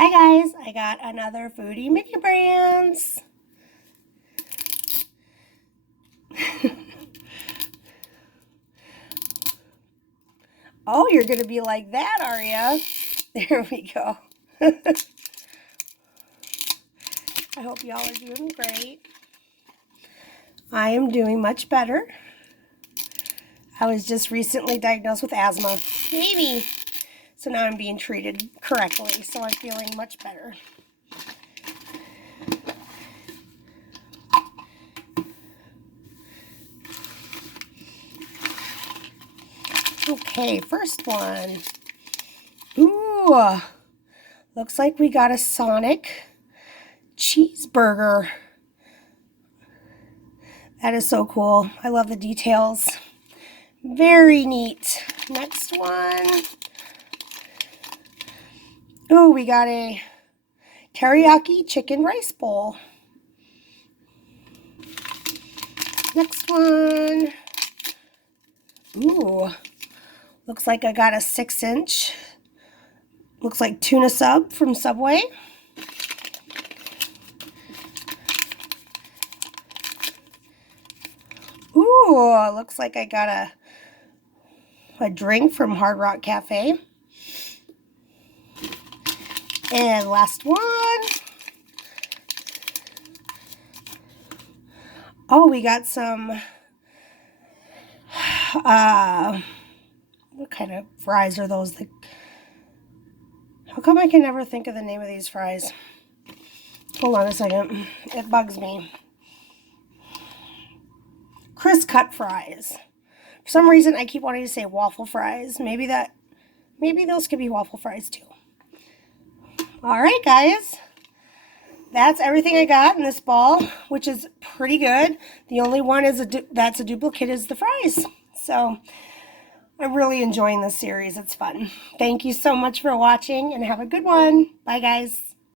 Hi guys, I got another Foodie mini brands. Oh, you're going to be like that, are ya? There we go. I hope y'all are doing great. I am doing much better. I was just recently diagnosed with asthma. Maybe. So now I'm being treated correctly, so I'm feeling much better. Okay, first one. Ooh, looks like we got a Sonic cheeseburger. That is so cool. I love the details. Very neat. Next one. Oh, we got a teriyaki chicken rice bowl. Next one. Ooh, looks like I got a 6-inch. Looks like tuna sub from Subway. Ooh, looks like I got a drink from Hard Rock Cafe. And last one. Oh, we got some, what kind of fries are those? How come I can never think of the name of these fries? Hold on a second. It bugs me. Crisp cut fries. For some reason, I keep wanting to say waffle fries. Maybe those could be waffle fries too. All right, guys. That's everything I got in this ball, which is pretty good. The only one that's a duplicate is the fries. So I'm really enjoying this series. It's fun. Thank you so much for watching and have a good one. Bye, guys.